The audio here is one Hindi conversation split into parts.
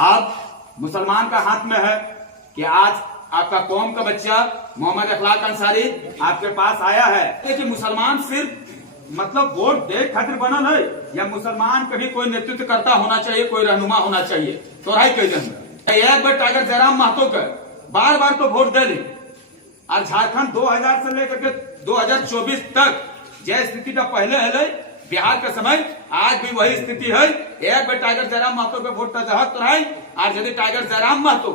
आप मुसलमान का हाथ में है कि आज आपका कौम का बच्चा मोहम्मद अखलाक अंसारी आपके पास आया है कि मुसलमान सिर्फ मतलब वोट दे खातिर बनल है या मुसलमान कभी कोई नेतृत्व करता होना चाहिए, कोई रहनुमा होना चाहिए। तो राय कह एक बार टाइगर जयराम महतो का बार बार तो वोट दे ली और झारखंड 2000 से लेकर के 2024 तक जय स्थिति का पहले है बिहार के समय आज भी वही स्थिति है। एक बार टाइगर जयराम महतो के वोट तहत रहे और यदि टाइगर जयराम महतो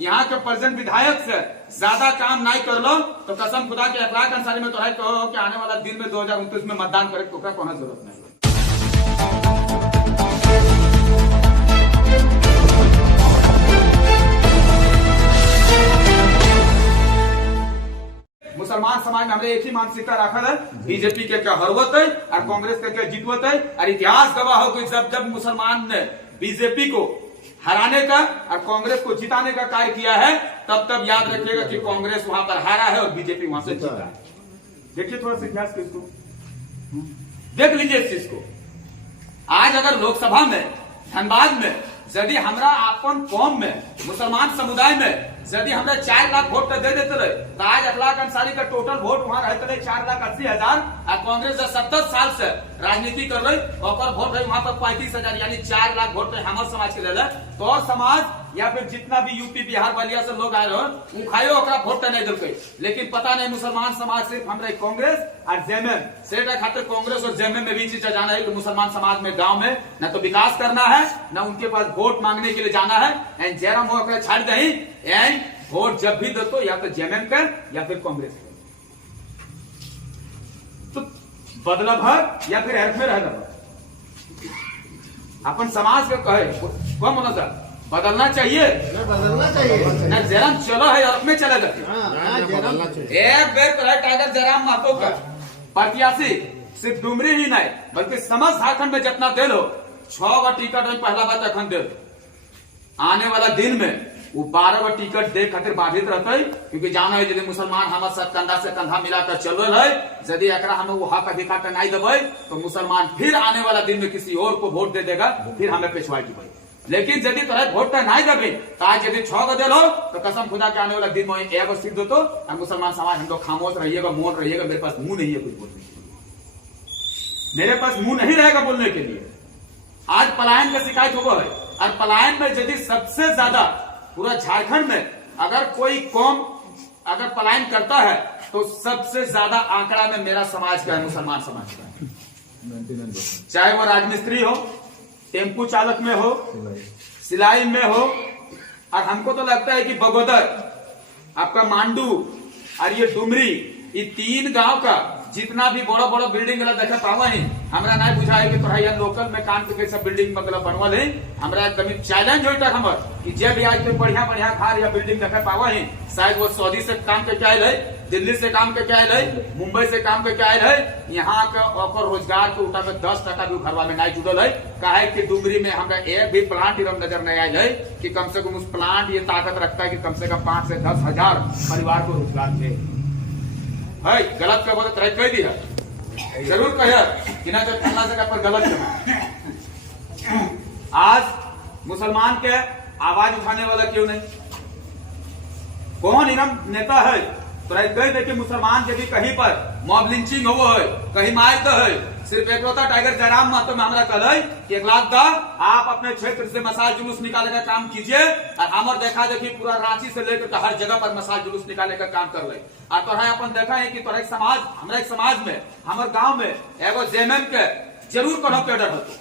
यहाँ के प्रेजेंट विधायक से ज्यादा काम नहीं कर लो तो कसम खुदा के अखलाक अंसारी में तो है कहो कि आने वाला दिन में 2029 में मतदान करे तो क्या कोई जरूरत नहीं। मुसलमान समाज में हमने एक ही मानसिकता रखा है, बीजेपी के क्या हरवत है और कांग्रेस के क्या जीतवत है। और इतिहास गवाह हो कि जब मुसलमान ने बीजेपी को हराने का और कांग्रेस को जिताने का कार्य किया है तब याद रखिएगा कि कांग्रेस वहां पर हारा है और बीजेपी वहां से जीता है। देखिए थोड़ा सा इतिहास को इसको देख लीजिए इस चीज को। आज अगर लोकसभा में धनबाद में यदि हमरा अपन कौम में मुसलमान समुदाय में यदि हमरा 4 लाख वोट दे देते रहे तो आज अखलाक अंसारी का टोटल वोट वहां रहते रहे 4,80,000 और कांग्रेस 70 साल से राजनीति कर रही और वोट है वहां पर 35,000 यानी 4 लाख वोट हमारे समाज के ले तो और समाज या फिर जितना भी यूपी बिहार बलिया से लोग आए रहे उखायो वोट नहीं दिल। लेकिन पता नहीं मुसलमान समाज सिर्फ हमारे कांग्रेस और जेएमएम से खातिर कांग्रेस और जेएमएम में भी चीज जाना है कि मुसलमान समाज में गांव में न तो विकास करना है न उनके पास वोट मांगने के लिए जाना है। जयराम हो छाड़ दही वोट जब भी दो तो या तो जेएमएम कर या फिर कांग्रेस कर तो बदलब है या फिर अर्थ में रह अपन समाज के कहे कम होना था बदलना चाहिए न जयराम चलो है अर्थ में चला जाते एक बेर तो है टाइगर जयराम महतो का प्रत्याशी सिर्फ डुमरी ही नहीं बल्कि समस्त झारखंड में जितना दे लो 6 गो टिकट पहला बात अखन दे आने वाला दिन में वो 12 गो टिकट दे खातिर बाधित रहते क्योंकि जाना है यदि मुसलमान हमारे साथ कंधा से कंधा मिलाकर चल रहा है यदि एकरा हमें वो हक अधिकार नहीं देवे तो मुसलमान फिर आने वाला दिन में किसी और को वोट दे देगा फिर हमें पेशवाई की। लेकिन यदि तुम्हें वोट नहीं देवे तो आज यदि 6 गो दे लो तो कसम खुदा के आने वाला दिन में एगो सीट दो तो मुसलमान समाज हम लोग खामोश रहिएगा, मौन रहिएगा। मेरे पास मुंह नहीं है कुछ बोलने के लिए, मेरे पास मुंह नहीं रहेगा बोलने के लिए। आज पलायन का शिकायत होगा है और पलायन में यदि सबसे ज्यादा पूरा झारखंड में अगर कोई कौम अगर पलायन करता है तो सबसे ज्यादा आंकड़ा में मेरा समाज का है, मुसलमान समाज का है। चाहे वो राजमिस्त्री हो, टेम्पू चालक में हो, सिलाई में हो और हमको तो लगता है कि बगोदर आपका मांडू और ये डुमरी ये 3 गांव का जितना भी बड़ा बड़ा बिल्डिंग देखा पावा है हमरा नहीं बुझा है कि तोरा यहाँ लोकल में कान के कैसा बिल्डिंग मतलब बनवल है। हमरा एकदम चैलेंज हो तक हमर कि जे भी आज बढ़िया बढ़िया घर या बिल्डिंग देखा पावा है शायद वो सऊदी से काम के क्या है, दिल्ली से काम के क्या है, मुंबई से काम के क्या है। यहाँ के रोजगार के उठा में 10% भी घरवा में नहीं जुड़ल है। काहे कि डुमरी में हमरा एक भी प्लांट नजर नहीं आयल है कि कम से कम उस प्लांट ये ताकत रखता है कि कम से कम 5 से 10 हजार परिवार को रोजगार दे है। गलत का बोलत रह कह दिया जरूर कह कि ना फलना जगह पर गलत करना। आज मुसलमान के आवाज उठाने वाला क्यों नहीं, कौन इनम नेता है तो कह दे कि मुसलमान यदि कहीं पर मॉब लिंचिंग हो है कहीं मार तो है सिर्फ एकलौता टाइगर जयराम महतो में हमारा कल है कि 1 लाख दा आप अपने क्षेत्र से मसाल जुलूस निकालने का काम कीजिए और हमारे देखा देखी पूरा रांची से लेकर हर जगह पर मसाल जुलूस निकालने का काम कर ले। और तोरा अपन देखा है कि तोरा समाज हमारे समाज में हमारे गांव में एगो जेएमएम के जरूर कोनो कैडर होतो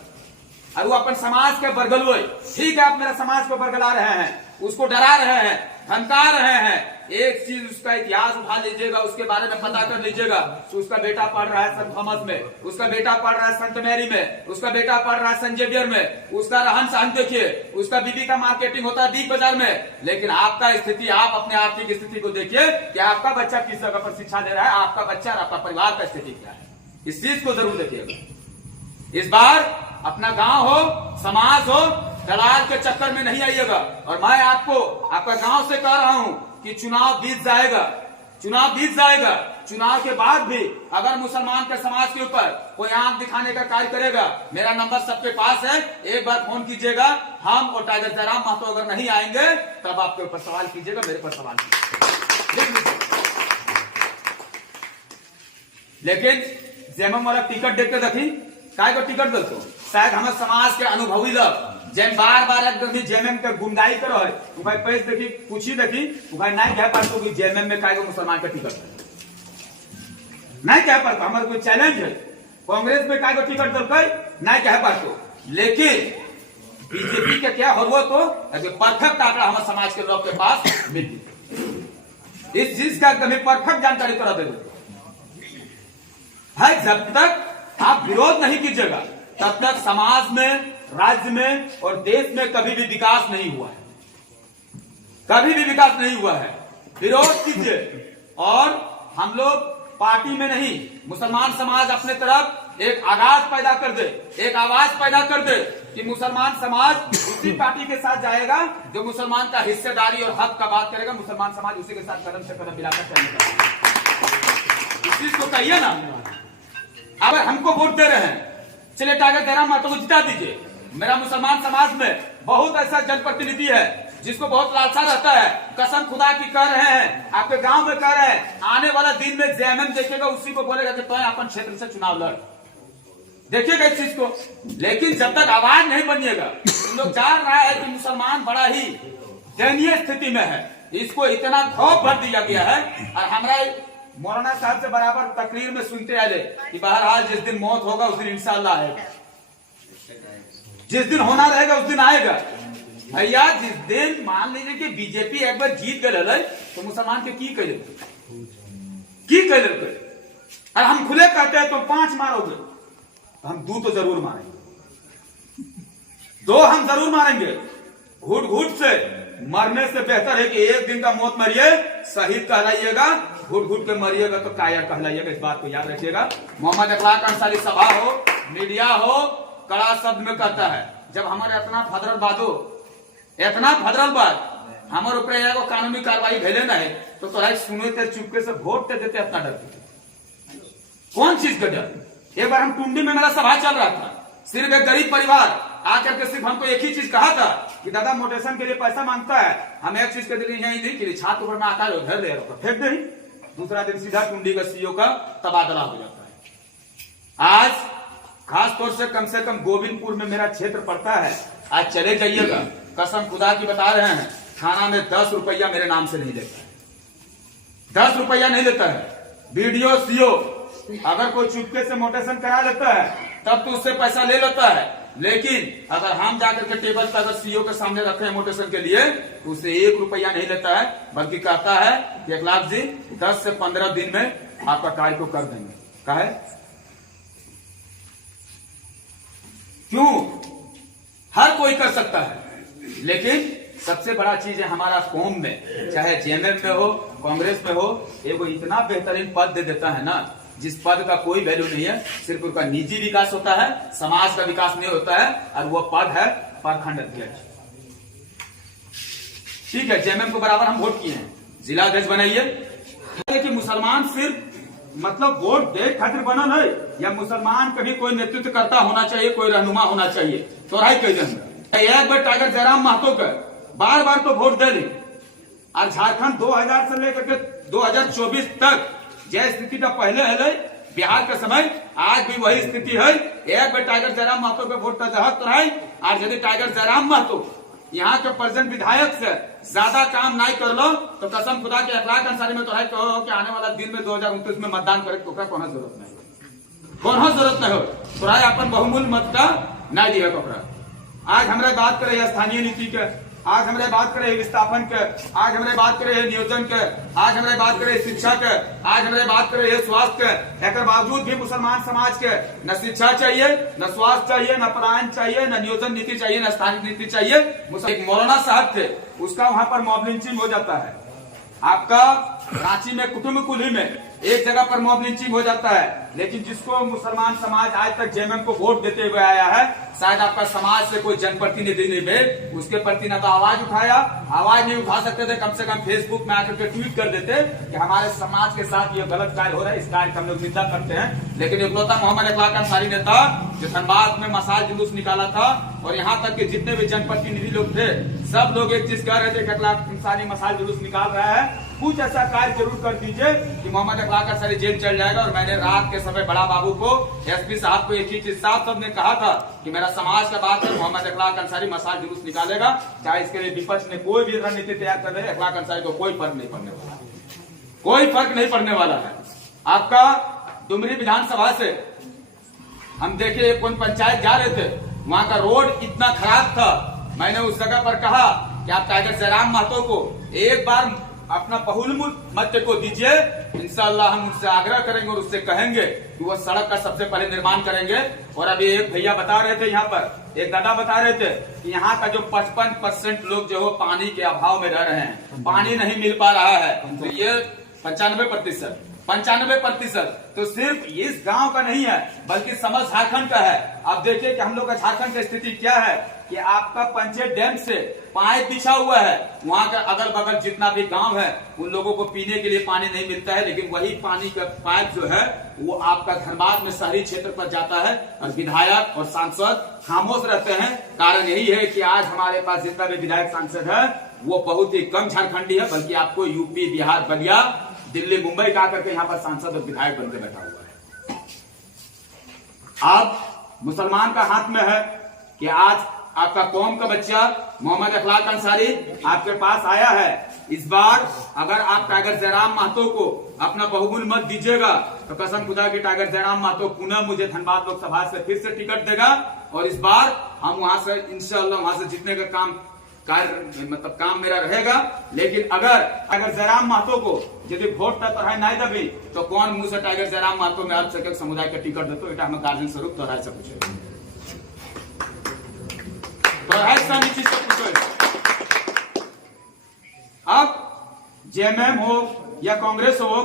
और वो अपन समाज के बरगलवे ठीक है। आप मेरा समाज को बरगला रहे हैं, उसको डरा रहे हैं, धमका रहे हैं। एक चीज उसका इतिहास उठा लीजिएगा, उसके बारे में पता कर लीजिएगा। उसका बेटा पढ़ रहा है सेंट थॉमस में, उसका बेटा पढ़ रहा है सेंट मैरी में, उसका बेटा पढ़ रहा है सेंट जेवियर में। उसका रहन सहन देखिए, उसका बीबी का मार्केटिंग होता है बिग बाजार में। लेकिन आपका स्थिति, आप अपने आर्थिक स्थिति को देखिए कि आपका बच्चा किस जगह पर शिक्षा ले रहा है, आपका बच्चा और आपका परिवार का स्थिति क्या है। इस चीज को जरूर देखिएगा। इस बार अपना गांव हो, समाज हो, दलाल के चक्कर में नहीं आइएगा। और मैं आपको आपका गांव से कह रहा हूं कि चुनाव बीत जाएगा, चुनाव बीत जाएगा। चुनाव के बाद भी अगर मुसलमान के समाज के ऊपर कोई आंख दिखाने का कार्य करेगा, मेरा नंबर सबके पास है, एक बार फोन कीजिएगा। हम और टाइगर जयराम महतो अगर नहीं आएंगे तब आपके ऊपर सवाल कीजिएगा, मेरे पर सवाल कीजिएगा। लेकिन जेएमएम वाला टिकट देख के देखी काय को टिकट दो, शायद हमारे समाज के अनुभवी लोग जैन बार बार एकदम जेएमएम के गुंडाई करो है, तो भाई पैसे देखी पूछी देखी, तो भाई नहीं कह पाते कि जेएमएम में काय को मुसलमान का टिकट नहीं कह पाते। हमारे कोई चैलेंज है, कांग्रेस में काय को टिकट दो नहीं कह पाते। लेकिन बीजेपी के क्या हो वो तो परफेक्ट आंकड़ा हमारे समाज के लोग के पास मिल इस चीज का एकदम परफेक्ट जानकारी करा दे है। जब तक आप विरोध नहीं कीजिएगा तब तक समाज में, राज्य में और देश में कभी भी विकास नहीं हुआ है, कभी भी विकास नहीं हुआ है। विरोध कीजिए। और हम लोग पार्टी में नहीं, मुसलमान समाज अपने तरफ एक आगाज पैदा कर दे, एक आवाज पैदा कर दे कि मुसलमान समाज उसी पार्टी के साथ जाएगा जो मुसलमान का हिस्सेदारी और हक का बात करेगा। मुसलमान समाज उसी के साथ कदम से कदम मिलाकर चलेगा। इस चीज को कहिए ना। अगर हमको वोट दे रहे हैं, चलिए टाइगर जयराम महतो को जिता दीजिए। मेरा मुसलमान समाज में बहुत ऐसा जनप्रतिनिधि है जिसको बहुत लालसा रहता है, कसम खुदा की कह रहे हैं, आपके गांव में कह रहे हैं, आने वाला दिन में जेएमएम देखेगा उसी को बोलेगा कि तो अपन क्षेत्र से चुनाव लड़, देखिएगा इस चीज को। लेकिन जब तक आवाज नहीं बनिएगा, तुम लोग जान रहा है कि मुसलमान बड़ा ही दयनीय स्थिति में है, इसको इतना खौफ भर दिया गया है। और हमारा मौलाना साहब से बराबर तकरीर में सुनते आए कि बहरहाल जिस दिन मौत होगा उस दिन इंशाअल्लाह आएगा, जिस दिन होना रहेगा उस दिन आएगा। भैया जिस दिन मान लीजिए कि बीजेपी एक बार जीत गए तो मुसलमान के की करे, और हम खुले कहते हैं तो 5 मारोगे, तो हम 2 तो जरूर मारेंगे, 2 हम जरूर मारेंगे। घुट घुट से मरने से बेहतर है कि एक दिन का मौत मरिए, शहीद कहलाइएगा, घुट घुट के मरिएगा तो कायर कहलाइएगा। इस बात को याद रखिएगा। मोहम्मद अखलाक अंसारी सभा हो, मीडिया हो, कड़ा शब्द में कहता है, जब हमारे इतना भद्रलबाद हमारे ऊपर एगो कानूनी कार्रवाई भेले ना है तो तोरा सुने थे चुपके से वोट दे देते, अपना डर कौन चीज का डर। एक बार हम टुंडी में मेरा सभा चल रहा था, सिर्फ एक गरीब परिवार आकर के सिर्फ हमको एक ही चीज कहा था कि दादा मोटेशन के लिए पैसा मांगता है, हम एक चीज के लिए यही दी कि छात्र ऊपर में आता है उधर ले फेंक दे। दूसरा दिन सीधा टुंडी का सीईओ का तबादला हो जाता है। आज खासतौर से कम गोविंदपुर में मेरा क्षेत्र पड़ता है, आज चले जाइएगा, कसम खुदा की बता रहे हैं, थाना में 10 रुपया मेरे नाम से नहीं लेता है, 10 रुपया नहीं लेता है। बीडीओ सीओ अगर कोई चुपके से मोटेशन करा लेता है तब तो उससे पैसा ले लेता है, लेकिन अगर हम जाकर के टेबल पर अगर सीईओ के सामने रखे हैं मोटेशन के लिए तो उससे 1 रुपया नहीं लेता है, बल्कि कहता है कि अखलाक जी 10 से 15 दिन में आपका कार्य को कर देंगे। कहा है क्यों? हर कोई कर सकता है, लेकिन सबसे बड़ा चीज है हमारा कौम में, चाहे जेएमएम में हो, कांग्रेस में हो, एगो इतना बेहतरीन पद दे देता है ना जिस पद का कोई वैल्यू नहीं है, सिर्फ उसका निजी विकास होता है, समाज का विकास नहीं होता है, और वो पद है प्रखंड अध्यक्ष। ठीक है, जेएमएम को बराबर हम वोट किए हैं, जिला अध्यक्ष बनाइए। कि मुसलमान सिर्फ मतलब वोट दे खातिर बनल है, या मुसलमान कभी कोई नेतृत्व करता होना चाहिए, कोई रहनुमा होना चाहिए। तो राय कह एक बार टाइगर जयराम महतो का बार बार तो वोट दे ली, और झारखंड 2000 से लेकर के 2024 तक जय स्थिति का पहले है बिहार के समय, आज भी वही स्थिति है। एक बार टाइगर जयराम महतो पे वोट का जहत रहे, और यदि टाइगर जयराम महतो यहाँ के प्रेजेंट विधायक से ज्यादा काम नहीं कर लो तो कसम खुदा के अखलाक अंसारी में तो है कहो कि आने वाला दिन में 2029 में मतदान करे तो कौन जरूरत नहीं हो, तो अपन बहुमूल्य मत का नहीं दिया कपड़ा। आज हमारे बात करे स्थानीय नीति के, आज हमारे बात करे विस्थापन के, आज हमारे बात करे नियोजन के, आज हमारे बात करे शिक्षा के, आज हमारे बात करे स्वास्थ्य के। एक बावजूद भी मुसलमान समाज के न शिक्षा चाहिए, न स्वास्थ्य चाहिए, न पलायन चाहिए, न नियोजन नीति चाहिए, न स्थानीय नीति चाहिए। एक मौलाना साहब थे, उसका वहां पर मॉब लिंचिंग हो जाता है। आपका रांची में कुटुंब कुली में एक जगह पर मॉब लिंचिंग हो जाता है, लेकिन जिसको मुसलमान समाज आज तक जेएमएम को वोट देते हुए आया है, शायद आपका समाज से कोई जनप्रतिनिधि नहीं भेज उसके प्रति न तो आवाज उठाया, आवाज नहीं उठा सकते थे, कम से कम फेसबुक में आकर के ट्वीट कर देते कि हमारे समाज के साथ ये गलत कार्य हो रहा है, इस कार्य का हम लोग निंदा करते हैं। लेकिन इकलौता मोहम्मद इकलाक अंसारी ने था जो धनबाद में मसाल जुलूस निकाला था, और यहाँ तक कि जितने भी जनप्रतिनिधि लोग थे सब लोग एक चीज कह रहे थे कि इकलाक अंसारी मसाल जुलूस निकाल रहा है, कुछ ऐसा कार्य जरूर कर दीजिए कि मोहम्मद इकलाक अंसारी जेल चल जाएगा। और मैंने रात के समय बड़ा बाबू को, एसपी साहब को एक ही चीज साफ साहब ने कहा था कि मेरा समाज का बात है, मोहम्मद इकलाक अंसारी मसाल जुलूस निकालेगा, चाहे इसके लिए विपक्ष ने कोई भी रणनीति तैयार कर रहे, इकलाक अंसारी को कोई फर्क नहीं पड़ने वाला, कोई फर्क नहीं पड़ने वाला है। आपका डुमरी विधानसभा से हम देखे कौन पंचायत जा रहे थे, वहां का रोड इतना खराब था, मैंने उस जगह पर कहा कि आप टाइगर जयराम महतो को एक बार अपना बहुमूल्य मत को दीजिए, इंशाअल्लाह हम उनसे आग्रह करेंगे और उससे कहेंगे कि वो सड़क का सबसे पहले निर्माण करेंगे। और अभी एक भैया बता रहे थे, यहाँ पर एक दादा बता रहे थे कि यहाँ का जो 55% लोग जो है पानी के अभाव में रह रहे हैं, पानी नहीं मिल पा रहा है, तो ये 95% तो सिर्फ इस गांव का नहीं है बल्कि समझ झारखंड का है। आप देखिए कि हम लोग का झारखंड की स्थिति क्या है कि आपका पंचेत डैम से पाइप बिछा हुआ है, वहां का अगल बगल जितना भी गांव है उन लोगों को पीने के लिए पानी नहीं मिलता है, लेकिन वही पानी का पाइप जो है वो आपका धनबाद में शहरी क्षेत्र पर जाता है और विधायक और सांसद खामोश रहते हैं। कारण यही है कि आज हमारे पास जितना भी विधायक सांसद है वो बहुत ही कम झारखंडी है, बल्कि आपको यूपी बिहार बलिया दिल्ली मुंबई का करके यहाँ पर सांसद और विधायक बनकर बैठा हुआ है। आप मुसलमान का हाथ में है कि आज आपका कौम का बच्चा मोहम्मद इकलाक अंसारी आपके पास आया है। इस बार अगर आप टाइगर जयराम महतो को अपना बहुमूल्य मत दीजिएगा तो कसम खुदा की टाइगर जयराम महतो पुनः मुझे धनबाद लोकसभा से फिर से टिकट देगा, और इस बार हम वहां से इंशाअल्लाह वहां से जीतने का काम मेरा रहेगा। लेकिन अगर टाइगर जयराम महतो को यदि वोट तय नहीं देवी तो कौन मुंह से टाइगर जयराम महतो में अल्पसंख्यक समुदाय का टिकट देते, এটা हम गार्जियन स्वरूप तो से पूछे अब जेएमएम हो या कांग्रेस हो